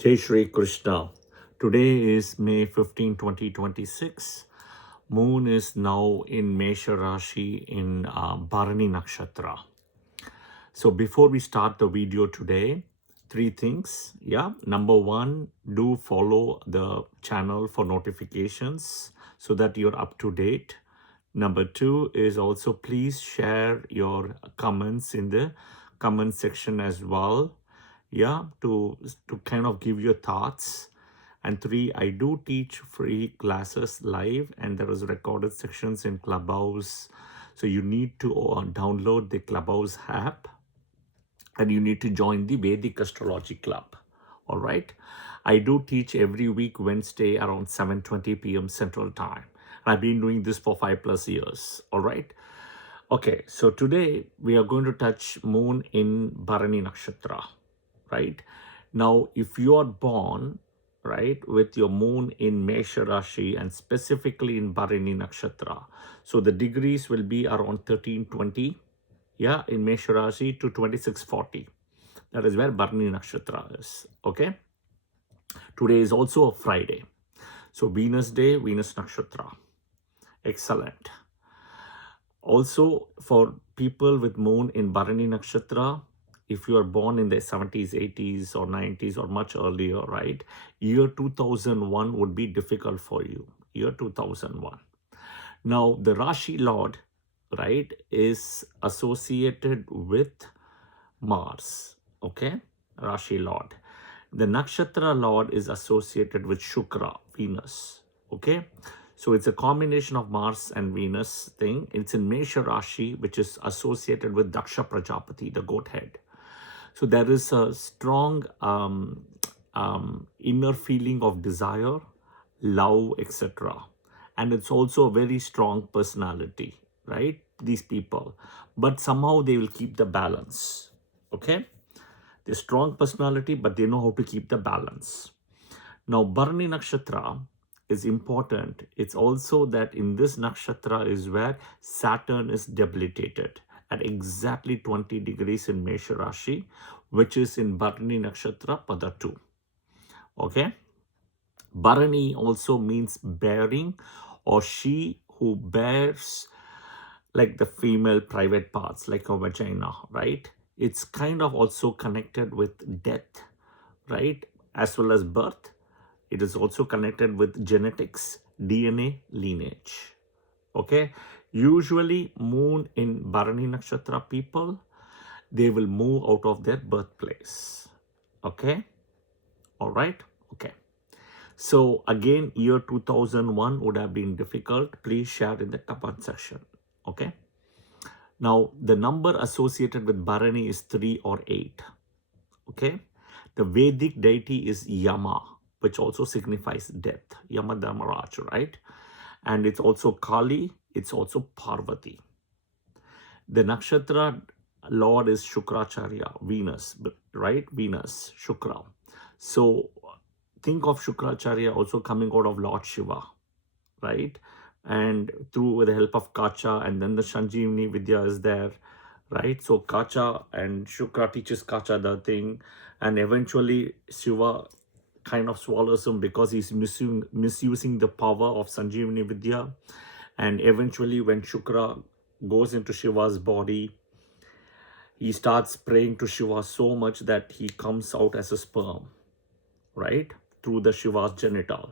Jai Shri Krishna. Today is May 15, 2026. Moon is now in Mesha Rashi in Bharani Nakshatra. So before we start the video today, three things. Yeah. Number one, do follow the channel for notifications so that you're up to date. Number two is also please share your comments in the comment section as well. Yeah, to kind of give your thoughts. And three, I do teach free classes live, and there is recorded sections in Clubhouse. So you need to download the Clubhouse app, and you need to join the Vedic Astrology Club. All right. I do teach every week Wednesday around 7:20 p.m. Central Time. I've been doing this for 5+ years. All right. Okay. So today we are going to touch Moon in Bharani Nakshatra. Right. Now, if you are born, right, with your Moon in Mesha Rashi and specifically in Bharani Nakshatra, so the degrees will be around 1320. Yeah, in Mesha Rashi to 2640. That is where Bharani Nakshatra is. Okay. Today is also a Friday. So Venus Day, Venus Nakshatra. Excellent. Also, for people with Moon in Bharani Nakshatra, if you are born in the 70s, 80s, or 90s, or much earlier, right, year 2001 would be difficult for you. Year 2001. Now, the Rashi Lord, right, is associated with Mars. Okay, Rashi Lord. The Nakshatra Lord is associated with Shukra, Venus. Okay, so it's a combination of Mars and Venus thing. It's in Mesha Rashi, which is associated with Daksha Prajapati, the goat head. So there is a strong inner feeling of desire, love, etc. And it's also a very strong personality, right? These people. But somehow they will keep the balance. Okay? They're strong personality, but they know how to keep the balance. Now, Bharani Nakshatra is important. It's also that in this nakshatra is where Saturn is debilitated at exactly 20 degrees in Mesha Rashi, which is in Bharani Nakshatra Pada 2. Okay? Bharani also means bearing, or she who bears like the female private parts, like a vagina, right? It's kind of also connected with death, right? As well as birth. It is also connected with genetics, DNA, lineage. Okay. Usually, Moon in Bharani Nakshatra people, they will move out of their birthplace. Okay. All right. Okay. So again, year 2001 would have been difficult. Please share in the comment section. Okay. Now, the number associated with Bharani is 3 or 8. Okay. The Vedic deity is Yama, which also signifies death. Yama Dharmaraj, right? And it's also Kali. It's also Parvati. The nakshatra lord is Shukracharya, Venus, right? Venus, Shukra. So think of Shukracharya also coming out of Lord Shiva, right? And through the help of Kacha, and then the Sanjeevani Vidya is there, right? So Kacha and Shukra teaches Kacha the thing, and eventually Shiva kind of swallows him because he's misusing the power of Sanjeevani Vidya. And eventually when Shukra goes into Shiva's body, he starts praying to Shiva so much that he comes out as a sperm, right? Through the Shiva's genital.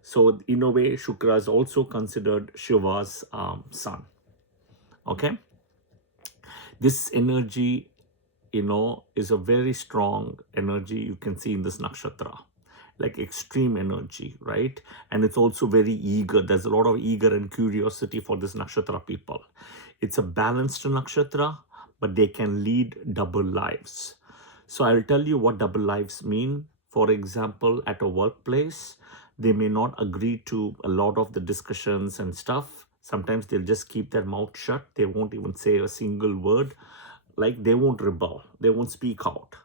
So in a way, Shukra is also considered Shiva's son. Okay. This energy, is a very strong energy you can see in this nakshatra, like extreme energy, right? And it's also very eager. There's a lot of eager and curiosity for this nakshatra people. It's a balanced nakshatra, but they can lead double lives. So I'll tell you what double lives mean. For example, at a workplace, they may not agree to a lot of the discussions and stuff. Sometimes they'll just keep their mouth shut. They won't even say a single word. Like they won't rebel. They won't speak out.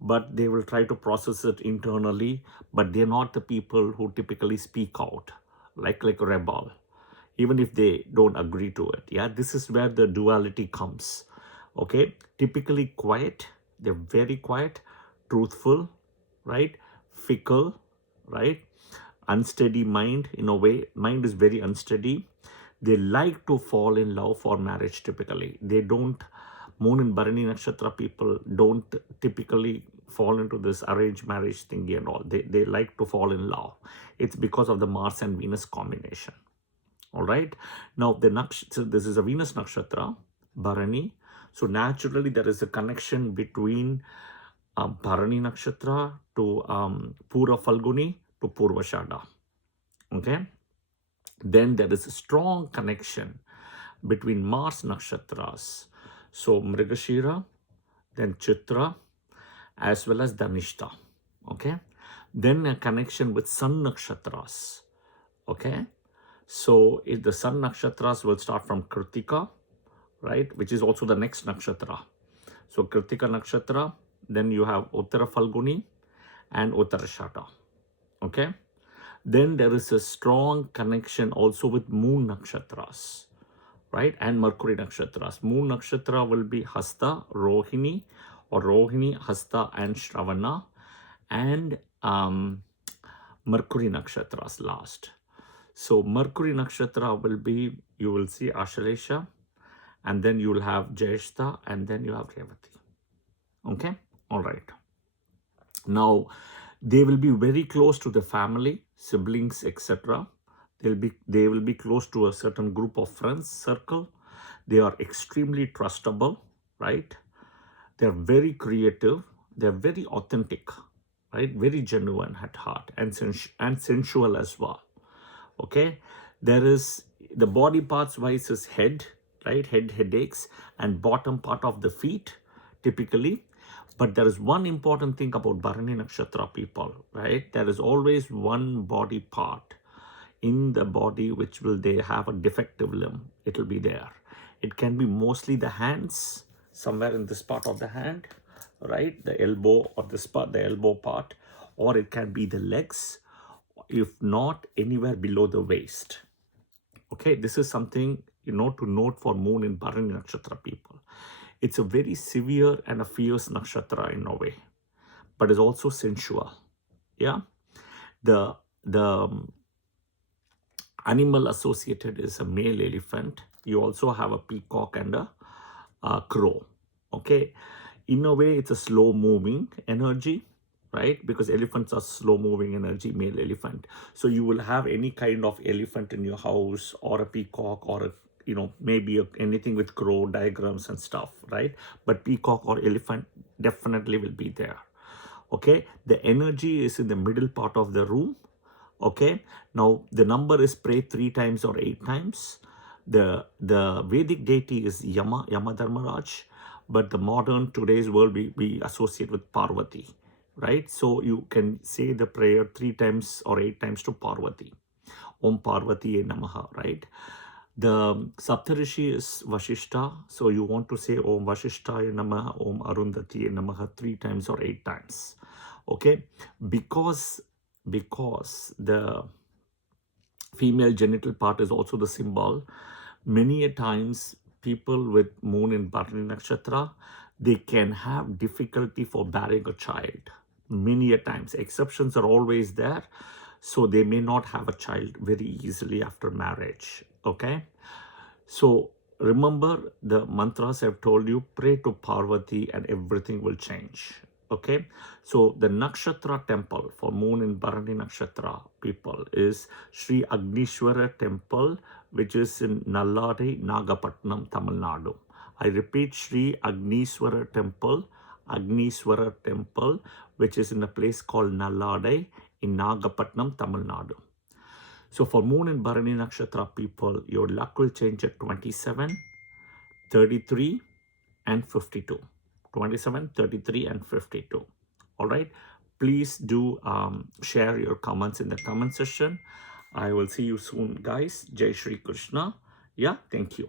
But they will try to process it internally. But they're not the people who typically speak out, like a rebel, even if they don't agree to it. Yeah, this is where the duality comes. Okay, typically quiet. They're very quiet, truthful, right? fickle, right? Unsteady mind, in a way. Mind is very unsteady. They like to fall in love for marriage typically. They don't, Moon and Bharani Nakshatra people don't typically fall into this arranged marriage thingy and all. They like to fall in love. It's because of the Mars and Venus combination. All right. Now, so this is a Venus Nakshatra, Bharani. So naturally, there is a connection between Bharani Nakshatra to Pura Falguni to Purvashada. Okay. Then there is a strong connection between Mars Nakshatras. So Mrigashira, then Chitra, as well as Dhanishta. Okay. Then a connection with Sun Nakshatras. Okay. So if the Sun Nakshatras will start from Kritika, right, which is also the next Nakshatra. So Kritika Nakshatra, then you have Uttara Falguni and Uttarashada. Okay. Then there is a strong connection also with Moon Nakshatras, right, and Mercury Nakshatras. Moon Nakshatra will be Hasta, Rohini, or Rohini, Hasta, and Shravana, and Mercury Nakshatras last. So Mercury Nakshatra will be, you will see Ashalesha, and then you will have Jyeshta, and then you have Revati. Okay, all right. Now, they will be very close to the family, siblings, etc. They will be close to a certain group of friends circle. They are extremely trustable, right? They're very creative. They're very authentic, right? Very genuine at heart and sensual as well. Okay, there is the body parts wise is head, right? Headaches, and bottom part of the feet typically. But there is one important thing about Bharani Nakshatra people, right? There is always one body part in the body which will they have a defective limb. It will be there. It can be mostly the hands, somewhere in this part of the hand, right? The elbow or this part, the elbow part, or it can be the legs, if not anywhere below the waist. Okay, this is something to note for Moon in Bharani Nakshatra people. It's a very severe and a fierce nakshatra in a way, but it's also sensual. Yeah, the animal associated is a male elephant. You also have a peacock and a crow. Okay, in a way, it's a slow moving energy, right? Because elephants are slow moving energy, male elephant. So you will have any kind of elephant in your house, or a peacock, or maybe anything with crow diagrams and stuff, right? But peacock or elephant definitely will be there. Okay, the energy is in the middle part of the room. Okay, now the number is pray 3 times or 8 times. The Vedic deity is Yama Dharmaraj, but the modern today's world we associate with Parvati, right? So you can say the prayer 3 times or 8 times to Parvati. Om Parvati Namaha, right? The Saptarishi is Vashishta, so you want to say Om Vashishtaya Namaha, Om Arundhati Namaha 3 times or 8 times. Okay, because the female genital part is also the symbol. Many a times people with Moon in Bharani Nakshatra, they can have difficulty for bearing a child. Many a times, exceptions are always there. So they may not have a child very easily after marriage. Okay. So remember the mantras I've told you, pray to Parvati and everything will change. Okay. So the Nakshatra temple for Moon in Bharani Nakshatra people is Sri Agnishwara temple, which is in Nalladi, Nagapattinam, Tamil Nadu. I repeat, Sri Agniswara temple, which is in a place called Nalladi in Nagapattinam, Tamil Nadu. So for Moon and Bharani Nakshatra people, your luck will change at 27, 33, and 52. 27, 33, and 52. All right. Please do share your comments in the comment section. I will see you soon, guys. Jai Shri Krishna. Yeah, thank you.